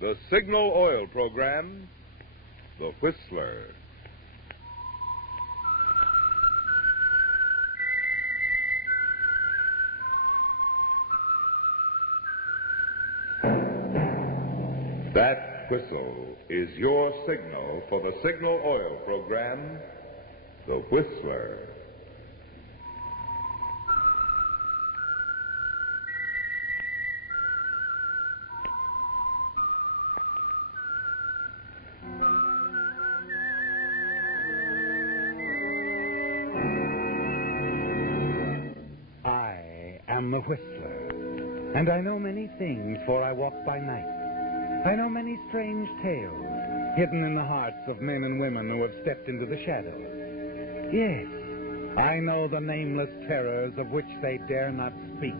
The Signal Oil program, The Whistler. That whistle is your signal for the Signal Oil program, The Whistler. I am the Whistler, and I know many things, for I walk by night. I know many strange tales hidden in the hearts of men and women who have stepped into the shadows. Yes, I know the nameless terrors of which they dare not speak.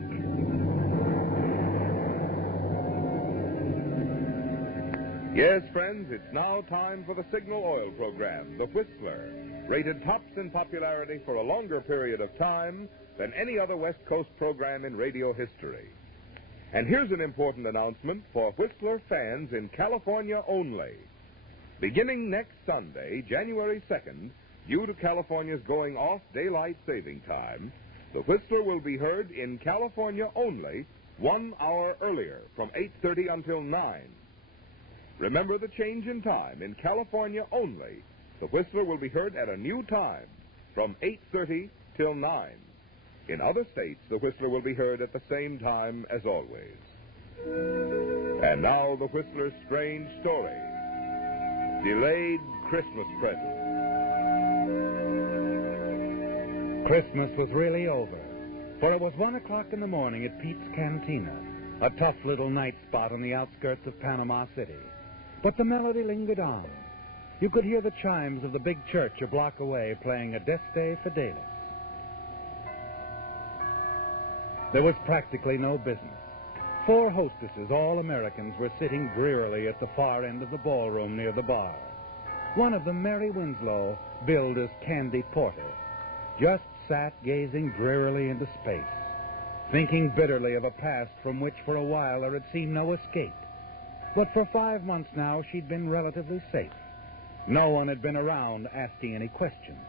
Yes, friends, it's now time for the Signal Oil program, The Whistler, rated tops in popularity for a longer period of time than any other West Coast program in radio history. And here's an important announcement for Whistler fans in California only. Beginning next Sunday, January 2nd, due to California's going off daylight saving time, the Whistler will be heard in California only 1 hour earlier, from 8:30 until 9. Remember the change in time. In California only, the Whistler will be heard at a new time, from 8:30 till 9. In other states, the Whistler will be heard at the same time as always. And now the Whistler's strange story, Delayed Christmas Present. Christmas was really over, for it was 1 o'clock in the morning at Pete's Cantina, a tough little night spot on the outskirts of Panama City. But the melody lingered on. You could hear the chimes of the big church a block away playing Adeste Fidelis. There was practically no business. 4 hostesses, all Americans, were sitting drearily at the far end of the ballroom near the bar. One of them, Mary Winslow, billed as Candy Porter, just sat gazing drearily into space, thinking bitterly of a past from which for a while there had seemed no escape. But for 5 months now she'd been relatively safe. No one had been around asking any questions.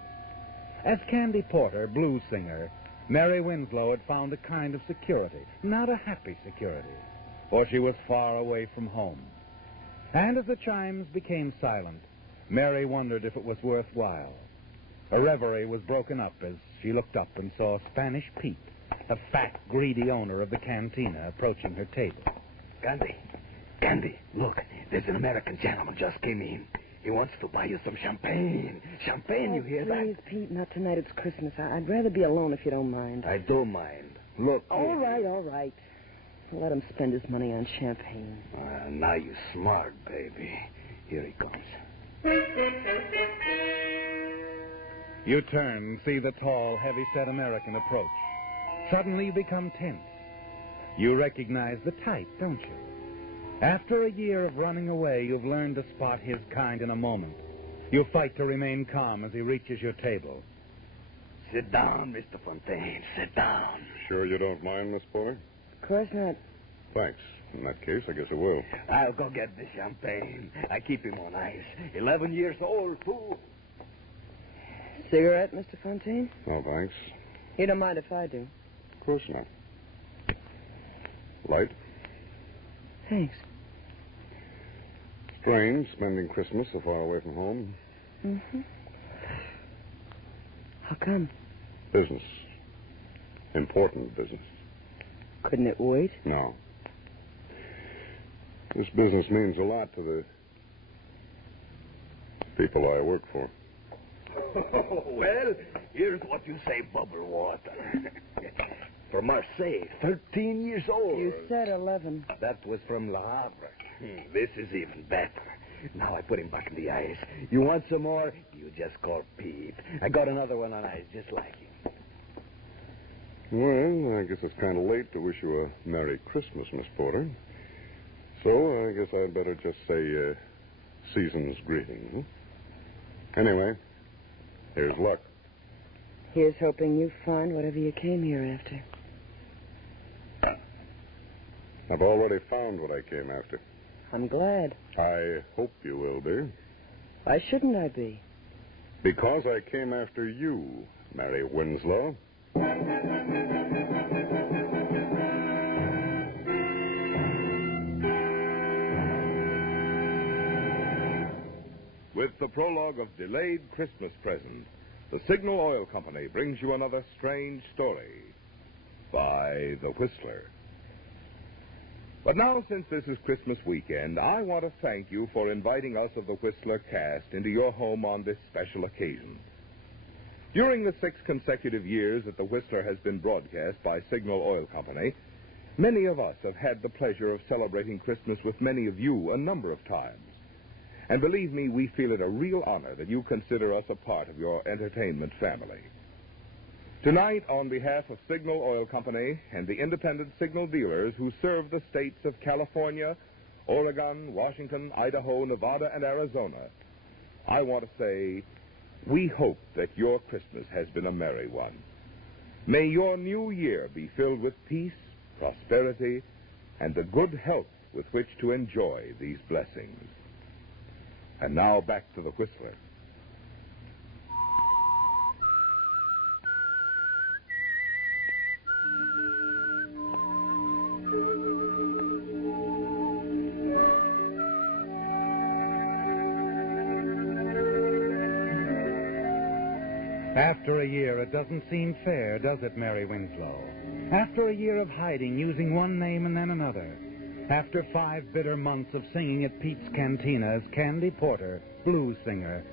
As Candy Porter, blues singer, Mary Winslow had found a kind of security, not a happy security, for she was far away from home. And as the chimes became silent, Mary wondered if it was worthwhile. Her reverie was broken up as she looked up and saw Spanish Pete, the fat, greedy owner of the cantina, approaching her table. Candy, look, there's an American gentleman just came in. He wants to buy you some champagne. Champagne, you hear Please, that? Pete, not tonight. It's Christmas. I'd rather be alone if you don't mind. I do mind. Look. All right. Let him spend his money on champagne. Now you smart, baby. Here he comes. You turn and see the tall, heavy-set American approach. Suddenly you become tense. You recognize the type, don't you? After a year of running away, you've learned to spot his kind in a moment. You fight to remain calm as he reaches your table. Sit down, Mr. Fontaine. Sit down. Sure you don't mind, Miss Porter? Of course not. Thanks. In that case, I guess I will. I'll go get the champagne. I keep him on ice. 11 years old, too. Cigarette, Mr. Fontaine? No, thanks. You don't mind if I do? Of course not. Light? Thanks. Strange, spending Christmas so far away from home. Mm-hmm. How come? Business. Important business. Couldn't it wait? No. This business means a lot to the people I work for. Well, here's what you say, bubble water. From Marseille, 13 years old. You said 11. That was from Le Havre. This is even better. Now I put him back in the ice. You want some more? You just call Pete. I got another one on ice just like him. Well, I guess it's kind of late to wish you a Merry Christmas, Miss Porter. So I guess I'd better just say season's greeting. Anyway, here's luck. Here's hoping you find whatever you came here after. I've already found what I came after. I'm glad. I hope you will be. Why shouldn't I be? Because I came after you, Mary Winslow. With the prologue of Delayed Christmas Present, the Signal Oil Company brings you another strange story by The Whistler. But now, since this is Christmas weekend, I want to thank you for inviting us of the Whistler cast into your home on this special occasion. During the 6 consecutive years that the Whistler has been broadcast by Signal Oil Company, many of us have had the pleasure of celebrating Christmas with many of you a number of times. And believe me, we feel it a real honor that you consider us a part of your entertainment family. Tonight, on behalf of Signal Oil Company and the independent signal dealers who serve the states of California, Oregon, Washington, Idaho, Nevada, and Arizona, I want to say, we hope that your Christmas has been a merry one. May your new year be filled with peace, prosperity, and the good health with which to enjoy these blessings. And now back to the Whistler. After a year, it doesn't seem fair, does it, Mary Winslow? After a year of hiding, using one name and then another. After 5 bitter months of singing at Pete's Cantina as Candy Porter, blues singer,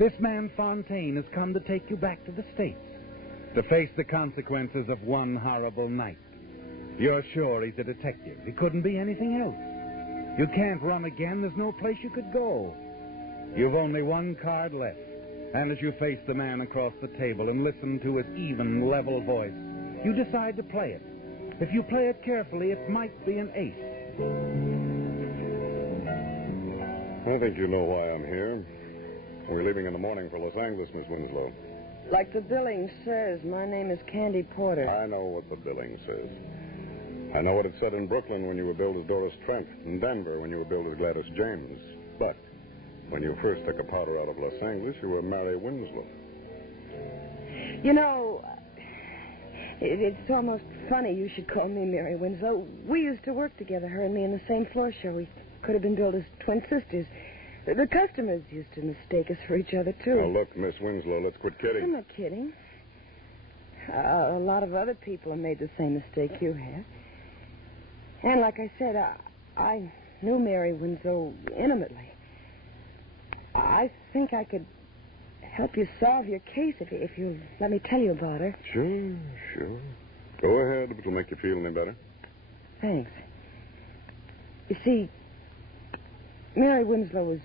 this man Fontaine has come to take you back to the States, to face the consequences of one horrible night. You're sure he's a detective. He couldn't be anything else. You can't run again. There's no place you could go. You've only one card left. And as you face the man across the table and listen to his even, level voice, you decide to play it. If you play it carefully, it might be an ace. I think you know why I'm here. We're leaving in the morning for Los Angeles, Miss Winslow. Like the billing says, my name is Candy Porter. I know what the billing says. I know what it said in Brooklyn when you were billed as Doris Trent, in Denver when you were billed as Gladys James. But when you first took a powder out of Los Angeles, you were Mary Winslow. You know, it's almost funny you should call me Mary Winslow. We used to work together, her and me, in the same floor show. We could have been billed as twin sisters. The customers used to mistake us for each other, too. Now, look, Miss Winslow, let's quit kidding. I'm not kidding. A lot of other people have made the same mistake you have. And like I said, I knew Mary Winslow intimately. I think I could help you solve your case if you let me tell you about her. Sure. Go ahead, if it'll make you feel any better. Thanks. You see, Mary Winslow was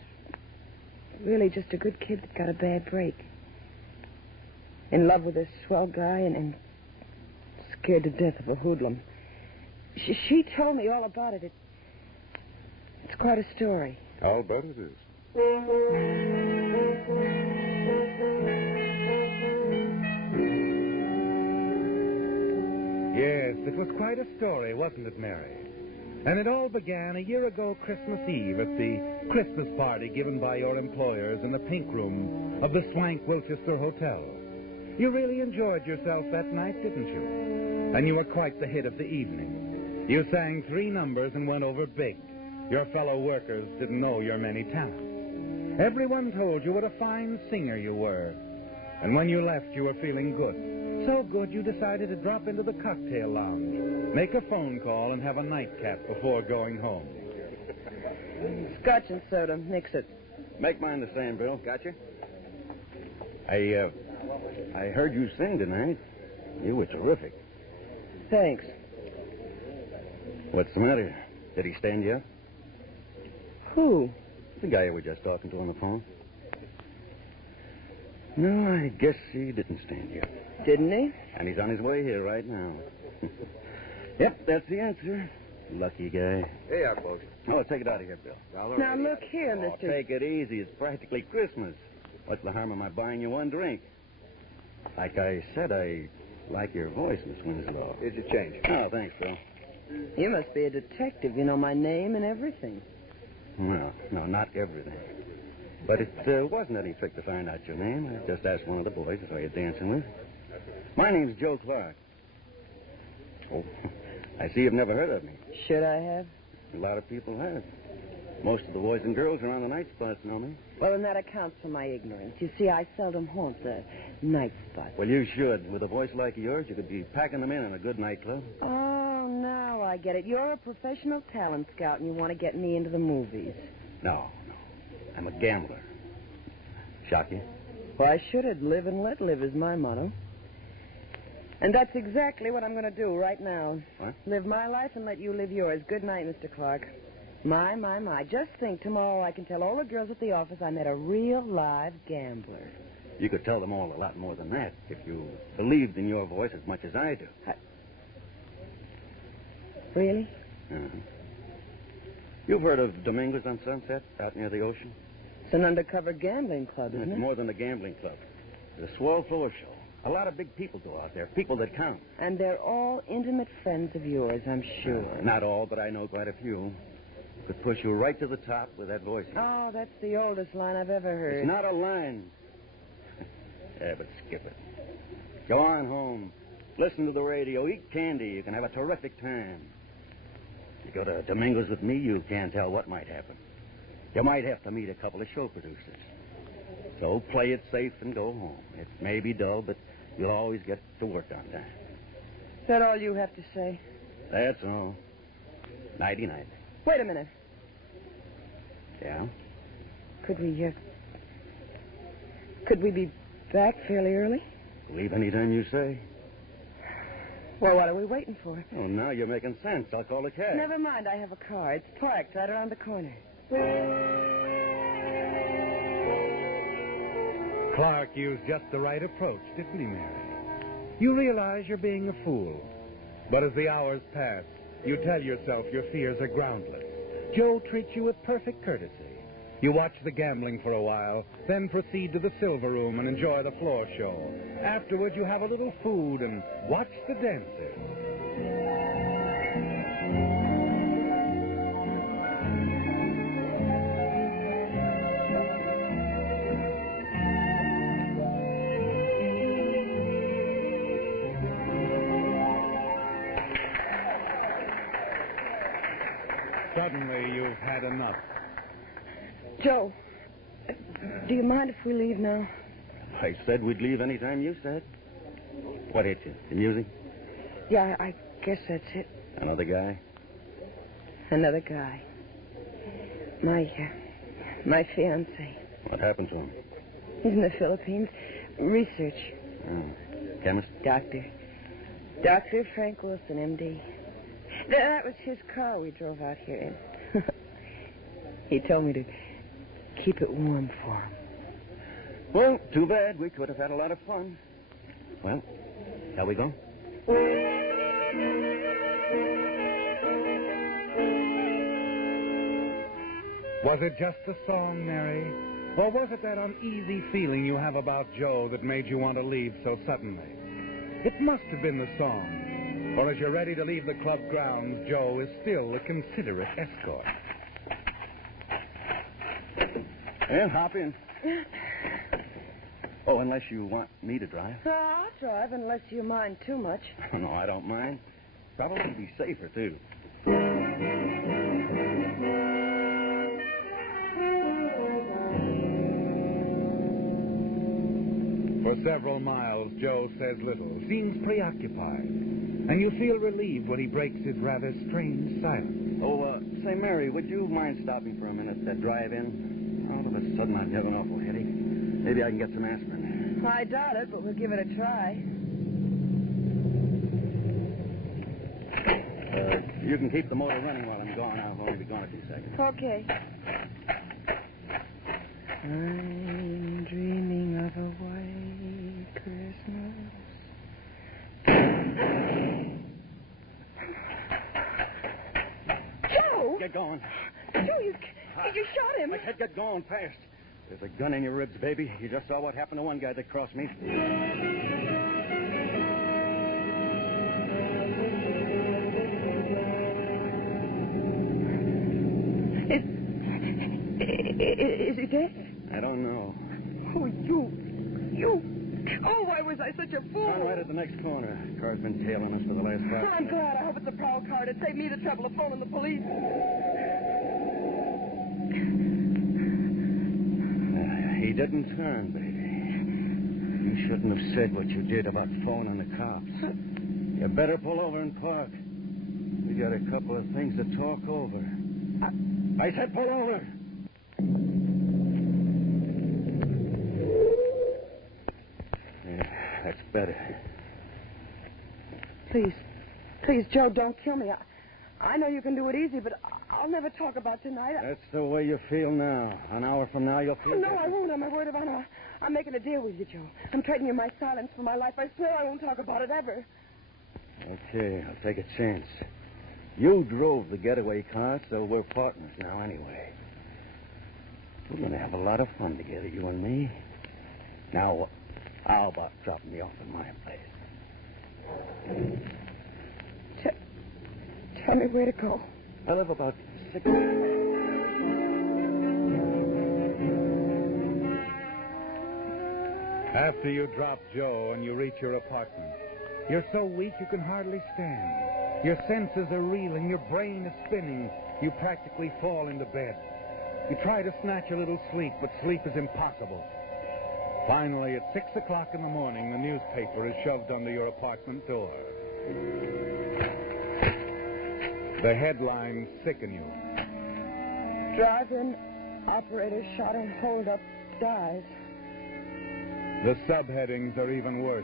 really just a good kid that got a bad break. In love with a swell guy and scared to death of a hoodlum. She told me all about it. It's quite a story. I'll bet it is. Yes, it was quite a story, wasn't it, Mary? And it all began a year ago Christmas Eve at the Christmas party given by your employers in the pink room of the Swank Wilchester Hotel. You really enjoyed yourself that night, didn't you? And you were quite the hit of the evening. You sang 3 numbers and went over big. Your fellow workers didn't know your many talents. Everyone told you what a fine singer you were. And when you left, you were feeling good. So good you decided to drop into the cocktail lounge, make a phone call, and have a nightcap before going home. Scotch and soda. Mix it. Make mine the same, Bill. Gotcha? I heard you sing tonight. You were terrific. Thanks. What's the matter? Did he stand you up? Who? The guy you were just talking to on the phone. No, I guess he didn't stand you up. Didn't he? And he's on his way here right now. Yep, that's the answer. Lucky guy. Hey, folks. Oh, let's take it out of here, Bill. Now, look here, Oh, mister. take it easy. It's practically Christmas. What's the harm of my buying you one drink? Like I said, I like your voice, Miss Winslow. Here's your change. Oh, thanks, Bill. You must be a detective. You know my name and everything. No, not everything. But it wasn't any trick to find out your name. I just asked one of the boys if I was dancing with. My name's Joe Clarke. Oh, I see you've never heard of me. Should I have? A lot of people have. Most of the boys and girls around the night spots know me. Well, then that accounts for my ignorance. You see, I seldom haunt the night spots. Well, you should. With a voice like yours, you could be packing them in a good nightclub. Oh, now I get it. You're a professional talent scout, and you want to get me into the movies. No. I'm a gambler. Shock you? Why should it? Live and let live is my motto. And that's exactly what I'm going to do right now. What? Live my life and let you live yours. Good night, Mr. Clarke. My. Just think, tomorrow I can tell all the girls at the office I met a real live gambler. You could tell them all a lot more than that if you believed in your voice as much as I do. Really? Uh-huh. You've heard of Domingos on Sunset out near the ocean? It's an undercover gambling club, isn't It's it? more than a gambling club. It's a swell floor show. A lot of big people go out there, people that count. And they're all intimate friends of yours, I'm sure. Not all, but I know quite a few. Could push you right to the top with that voice. Oh, that's the oldest line I've ever heard. It's not a line. Yeah, but skip it. Go on home. Listen to the radio. Eat candy. You can have a terrific time. You go to Domingos with me, you can't tell what might happen. You might have to meet a couple of show producers. So play it safe and go home. It may be dull, but you'll always get to work on time. Is that all you have to say? That's all. Nighty-night. Wait a minute. Yeah? Could we be back fairly early? Leave anytime you say. Well, what are we waiting for? Oh, now you're making sense. I'll call a cab. Never mind, I have a car. It's parked right around the corner. Clarke used just the right approach, didn't he, Mary? You realize you're being a fool. But as the hours pass, you tell yourself your fears are groundless. Joe treats you with perfect courtesy. You watch the gambling for a while, then proceed to the silver room and enjoy the floor show. Afterwards, you have a little food and watch the dancers. Suddenly, you've had enough. Joe, do you mind if we leave now? I said we'd leave any time you said. What hit you? The music? Yeah, I guess that's it. Another guy? Another guy. My fiancé. What happened to him? He's in the Philippines. Research. Oh. Chemist? Dr. Frank Wilson, M.D. That was his car we drove out here in. He told me to keep it warm for him. Well, too bad. We could have had a lot of fun. Well, shall we go? Was it just the song, Mary? Or was it that uneasy feeling you have about Joe that made you want to leave so suddenly? It must have been the song. For as you're ready to leave the club grounds, Joe is still a considerate escort. Well, hop in. Oh, unless you want me to drive. Oh, I'll drive unless you mind too much. No, I don't mind. Probably be safer, too. For several miles, Joe says little, seems preoccupied, and you feel relieved when he breaks his rather strange silence. Oh, say, Mary, would you mind stopping for a minute to drive in? All of a sudden, I'd have an awful headache. Maybe I can get some aspirin. I doubt it, but we'll give it a try. You can keep the motor running while I'm gone. I'll only be gone a few seconds. Okay. I'm dreaming of a white Christmas. Joe! Get going. Joe, you shot him. I said get going fast. There's a gun in your ribs, baby. You just saw what happened to one guy that crossed me. Is he dead? I don't know. Oh, you. Oh, why was I such a fool? Down right at the next corner. Car's been tailing us for the last 5 minutes. I'm glad. I hope it's a prowl car to save me the trouble of phoning the police. He didn't turn, baby. You shouldn't have said what you did about phoning the cops. You better pull over and park. We got a couple of things to talk over. I said pull over. Yeah, that's better. Please, Joe, don't kill me. I know you can do it easy, but I'll never talk about tonight. That's the way you feel now. An hour from now, you'll feel No, different. I won't. On my word of honor. I'm making a deal with you, Joe. I'm trading you my silence for my life. I swear I won't talk about it ever. Okay, I'll take a chance. You drove the getaway car, so we're partners now anyway. We're going to have a lot of fun together, you and me. Now, how about dropping me off at my place? Tell me where to go. I live about 6... After you drop Joe and you reach your apartment, you're so weak you can hardly stand. Your senses are reeling, your brain is spinning. You practically fall into bed. You try to snatch a little sleep, but sleep is impossible. Finally, at 6 o'clock in the morning, the newspaper is shoved under your apartment door. The headlines sicken you. Drive-in operator shot and hold up, dies. The subheadings are even worse.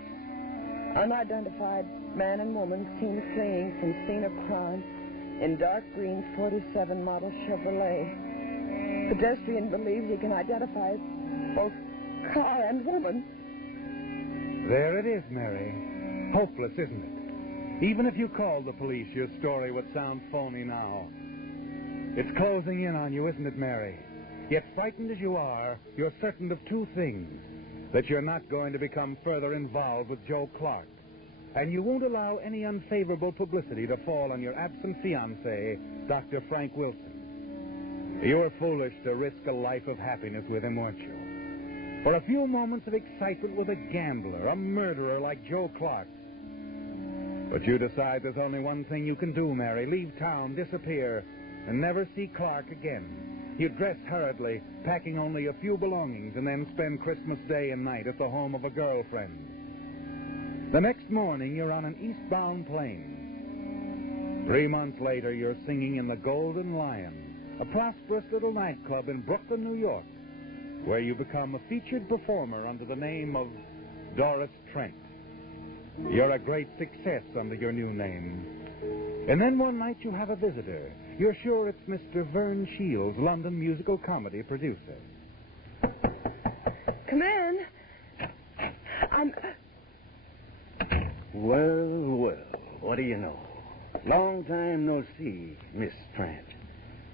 Unidentified man and woman seen fleeing from scene of crime in dark green 47 model Chevrolet. Pedestrian believes he can identify both car and woman. There it is, Mary. Hopeless, isn't it? Even if you called the police, your story would sound phony now. It's closing in on you, isn't it, Mary? Yet frightened as you are, you're certain of two things. That you're not going to become further involved with Joe Clarke. And you won't allow any unfavorable publicity to fall on your absent fiancé, Dr. Frank Wilson. You were foolish to risk a life of happiness with him, weren't you? For a few moments of excitement with a gambler, a murderer like Joe Clarke. But you decide there's only one thing you can do, Mary. Leave town, disappear, and never see Clarke again. You dress hurriedly, packing only a few belongings, and then spend Christmas Day and night at the home of a girlfriend. The next morning, you're on an eastbound plane. 3 months later, you're singing in the Golden Lion, a prosperous little nightclub in Brooklyn, New York, where you become a featured performer under the name of Doris Trent. You're a great success under your new name. And then one night you have a visitor. You're sure it's Mr. Vern Shields, London musical comedy producer. Come in. Well, what do you know? Long time no see, Miss Trent.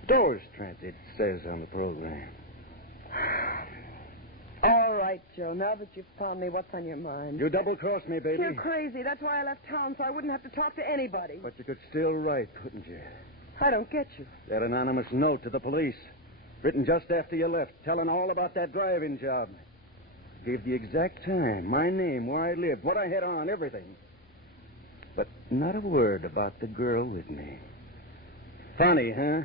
Doris Trent, it says on the program. All right, Joe. Now that you've found me, what's on your mind? You double-crossed me, baby. You're crazy. That's why I left town, so I wouldn't have to talk to anybody. But you could still write, couldn't you? I don't get you. That anonymous note to the police, written just after you left, telling all about that driving job. Gave the exact time, my name, where I lived, what I had on, everything. But not a word about the girl with me. Funny, huh?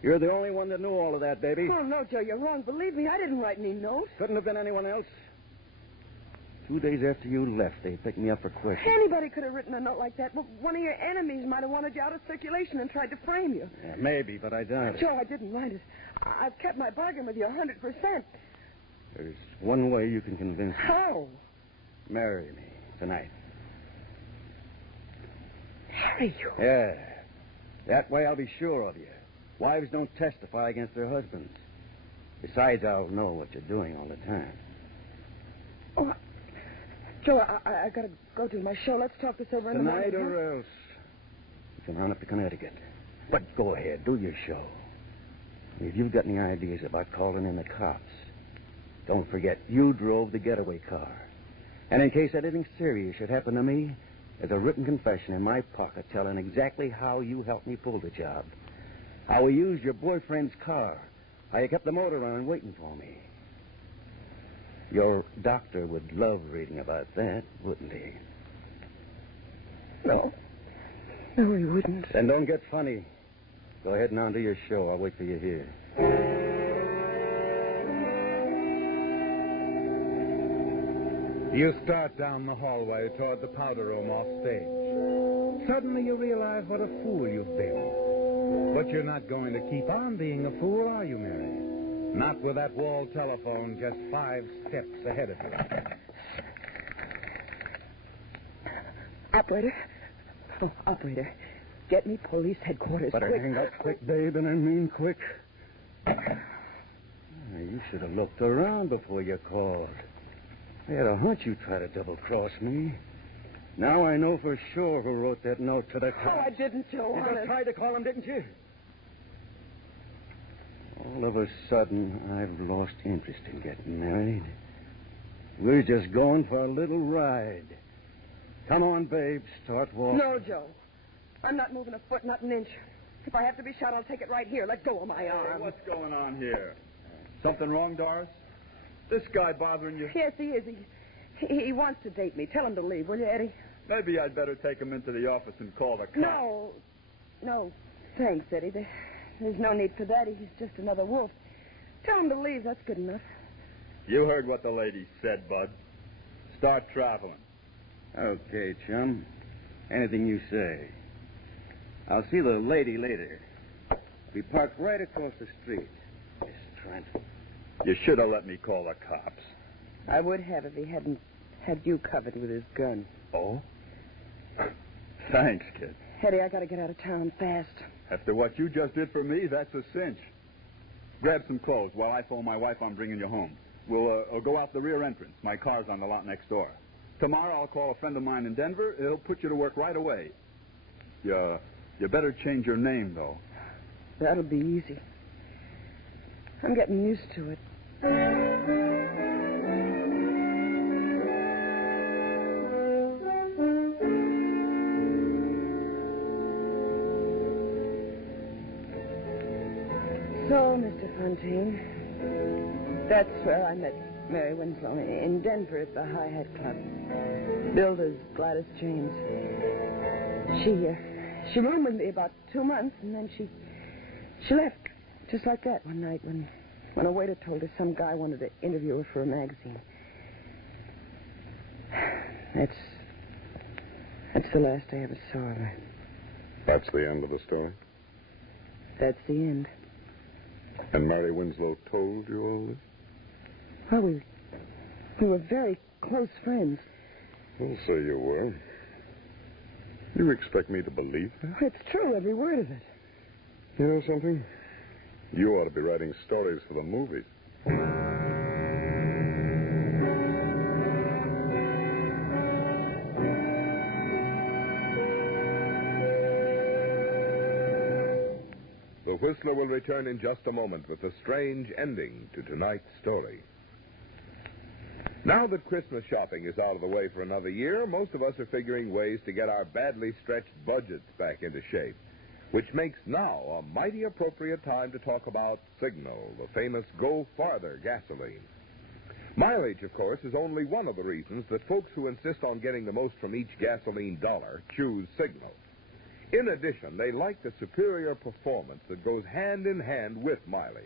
You're the only one that knew all of that, baby. Oh, no, Joe, you're wrong. Believe me, I didn't write any note. Couldn't have been anyone else. 2 days after you left, they picked me up for questioning. Anybody could have written a note like that. Well, one of your enemies might have wanted you out of circulation and tried to frame you. Yeah, maybe, but I doubt it. Joe, I didn't write it. I've kept my bargain with you 100%. There's one way you can convince me. How? Marry me tonight. Marry you? Yeah. That way I'll be sure of you. Wives don't testify against their husbands. Besides, I'll know what you're doing all the time. Oh, Joe, I got to go to my show. Let's talk this over in the morning. Tonight or else. You can run up to Connecticut. But go ahead, do your show. If you've got any ideas about calling in the cops, don't forget you drove the getaway car. And in case anything serious should happen to me, there's a written confession in my pocket telling exactly how you helped me pull the job. How we used your boyfriend's car, How you kept the motor running waiting for me. Your doctor would love reading about that, wouldn't he? No. No, he wouldn't. Then don't get funny. Go ahead and on to your show. I'll wait for you here. You start down the hallway toward the powder room off stage. Suddenly you realize what a fool you've been. But you're not going to keep on being a fool, are you, Mary? Not with that wall telephone just 5 steps ahead of you. Operator. Oh, operator. Get me police headquarters. Better quick. hang up quick, babe, and I mean quick. You should have looked around before you called. I had a hunch you'd try to double-cross me. Now I know for sure who wrote that note to the cops. Oh, I didn't, Joe. You honest. just tried to call him, didn't you? All of a sudden, I've lost interest in getting married. We're just going for a little ride. Come on, babe. Start walking. No, Joe. I'm not moving a foot, not an inch. If I have to be shot, I'll take it right here. Let go of my arm. What's going on here? Something wrong, Doris? This guy bothering you? Yes, he is. He wants to date me. Tell him to leave, will you, Eddie? Maybe I'd better take him into the office and call the cops. No. No, thanks, Eddie. There's no need for that. He's just another wolf. Tell him to leave. That's good enough. You heard what the lady said, Bud. Start traveling. Okay, chum. Anything you say. I'll see the lady later. We parked right across the street. Miss Trent. You should have let me call the cops. I would have if he hadn't had you covered with his gun. Oh? Thanks, kid. Eddie, I gotta get out of town fast. After what you just did for me, that's a cinch. Grab some clothes while I phone my wife I'm bringing you home. We'll go out the rear entrance. My car's on the lot next door. Tomorrow I'll call a friend of mine in Denver. He'll put you to work right away. You better change your name, though. That'll be easy. I'm getting used to it. So, Mr. Fontaine, that's where I met Mary Winslow, in Denver at the High Hat Club. Billed as Gladys James. She roomed with me about 2 months, and then she left just like that one night when a waiter told her some guy wanted to interview her for a magazine. That's the last I ever saw of her. That's the end of the story? That's the end. And Mary Winslow told you all this? Well, we were very close friends. Well, so you were. You expect me to believe that? It's true, every word of it. You know something? You ought to be writing stories for the movies. The Whistler will return in just a moment with a strange ending to tonight's story. Now that Christmas shopping is out of the way for another year, most of us are figuring ways to get our badly stretched budgets back into shape, which makes now a mighty appropriate time to talk about Signal, the famous Go Farther gasoline. Mileage, of course, is only one of the reasons that folks who insist on getting the most from each gasoline dollar choose Signal. In addition, they like the superior performance that goes hand in hand with mileage.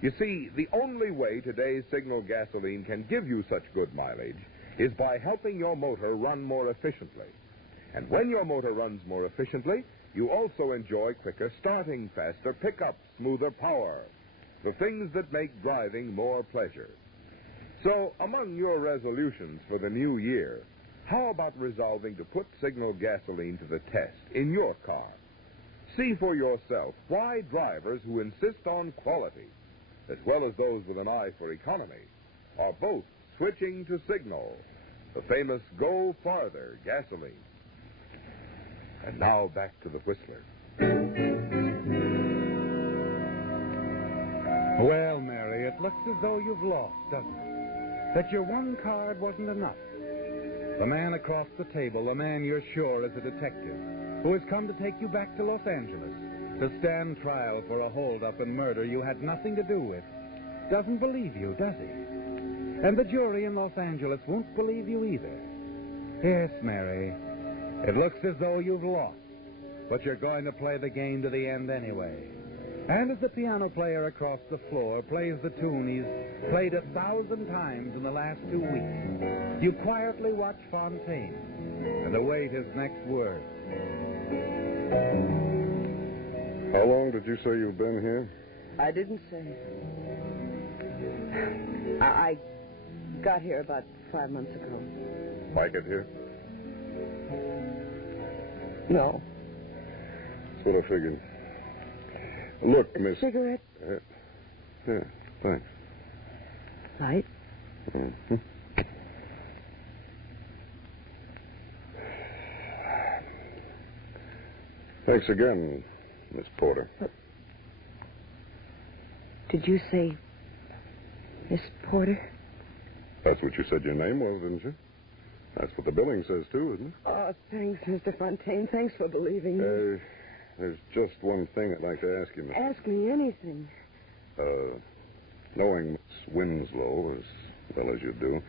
You see, the only way today's Signal gasoline can give you such good mileage is by helping your motor run more efficiently. And when your motor runs more efficiently, you also enjoy quicker starting, faster pickup, smoother power, the things that make driving more pleasure. So, among your resolutions for the new year, how about resolving to put Signal gasoline to the test in your car? See for yourself why drivers who insist on quality, as well as those with an eye for economy, are both switching to Signal, the famous Go Farther gasoline. And now back to the Whistler. Well, Mary, it looks as though you've lost, doesn't it? That your one card wasn't enough. The man across the table, the man you're sure is a detective, who has come to take you back to Los Angeles, to stand trial for a hold-up and murder you had nothing to do with, doesn't believe you, does he? And the jury in Los Angeles won't believe you either. Yes, Mary, it looks as though you've lost, but you're going to play the game to the end anyway. And as the piano player across the floor plays the tune he's played 1,000 times in the last 2 weeks, you quietly watch Fontaine and await his next word. How long did you say you've been here? I didn't say. I got here about 5 months ago. Like it here? No. That's what I figured. Look, Miss... Cigarette? Yeah, thanks. Light? Mm-hmm. Thanks again, Miss Porter. Did you say Miss Porter? That's what you said your name was, didn't you? That's what the billing says, too, isn't it? Oh, thanks, Mr. Fontaine. Thanks for believing me. There's just one thing I'd like to ask you, Miss. Ask me anything. Knowing Miss Winslow as well as you do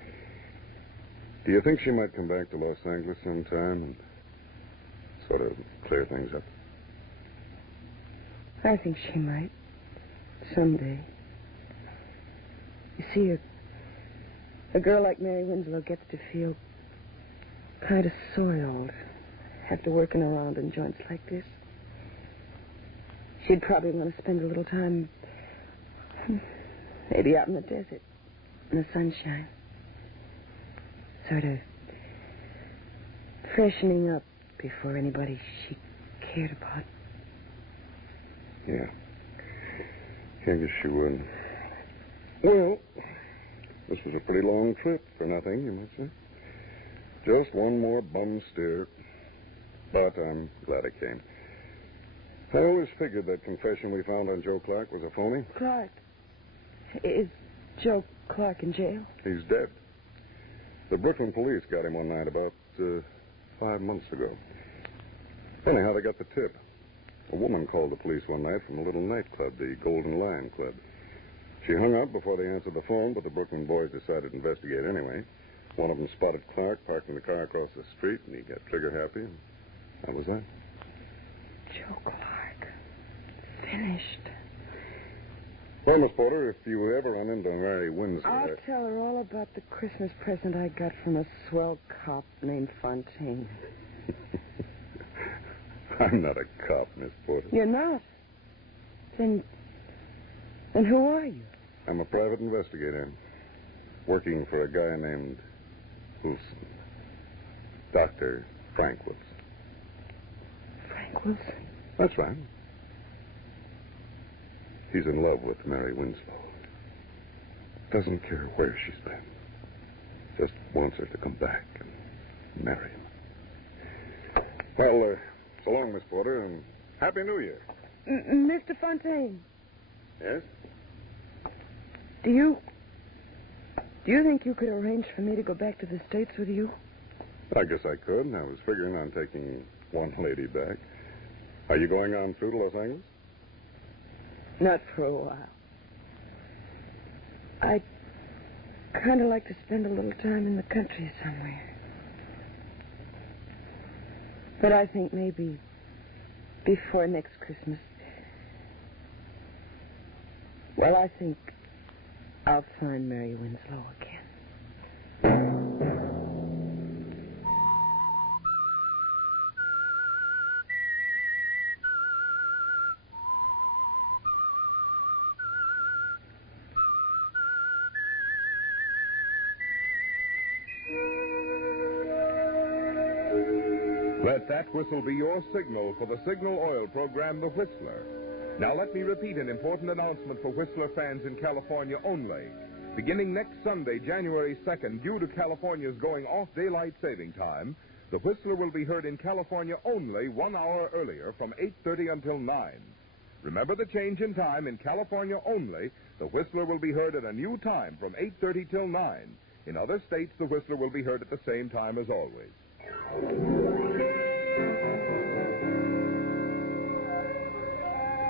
you think she might come back to Los Angeles sometime and sort of clear things up? I think she might. Someday. You see, a girl like Mary Winslow gets to feel kind of soiled after working around in joints like this. She'd probably want to spend a little time, maybe out in the desert, in the sunshine. Sort of freshening up before anybody she cared about. Yeah. I guess she would. Well, this was a pretty long trip for nothing, you might say. Just one more bum steer. But I'm glad it came. I always figured that confession we found on Joe Clarke was a phony. Clarke? Is Joe Clarke in jail? He's dead. The Brooklyn police got him one night about 5 months ago. Anyhow, they got the tip. A woman called the police one night from a little nightclub, the Golden Lion Club. She hung up before they answered the phone, but the Brooklyn boys decided to investigate anyway. One of them spotted Clarke parking the car across the street, and he got trigger-happy, and that was that. Joe Clarke. Finished. Well, Miss Porter, if you ever run into Mary Winslow... I'll tell her all about the Christmas present I got from a swell cop named Fontaine. I'm not a cop, Miss Porter. You're not? Then who are you? I'm a private investigator, working for a guy named Wilson. Dr. Frank Wilson. Frank Wilson? That's right. He's in love with Mary Winslow. Doesn't care where she's been. Just wants her to come back and marry him. Well, so long, Miss Porter, and Happy New Year. Mr. Fontaine. Yes? Do you think you could arrange for me to go back to the States with you? I guess I could. I was figuring on taking one lady back. Are you going on through to Los Angeles? Not for a while. I'd kind of like to spend a little time in the country somewhere. But I think maybe before next Christmas. Well, I think I'll find Mary Winslow again. Let that whistle be your signal for the Signal Oil program, The Whistler. Now let me repeat an important announcement for Whistler fans in California only. Beginning next Sunday, January 2nd, due to California's going off daylight saving time, The Whistler will be heard in California only 1 hour earlier from 8:30 until 9. Remember the change in time in California only. The Whistler will be heard at a new time from 8:30 till 9. In other states, The Whistler will be heard at the same time as always.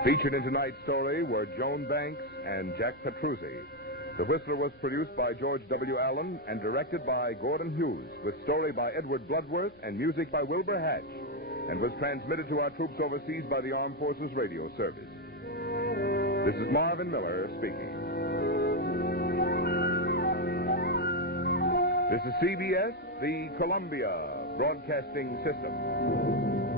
Featured in tonight's story were Joan Banks and Jack Petruzzi. The Whistler was produced by George W. Allen and directed by Gordon Hughes, with story by Edward Bloodworth and music by Wilbur Hatch, and was transmitted to our troops overseas by the Armed Forces Radio Service. This is Marvin Miller speaking. This is CBS, the Columbia Broadcasting System.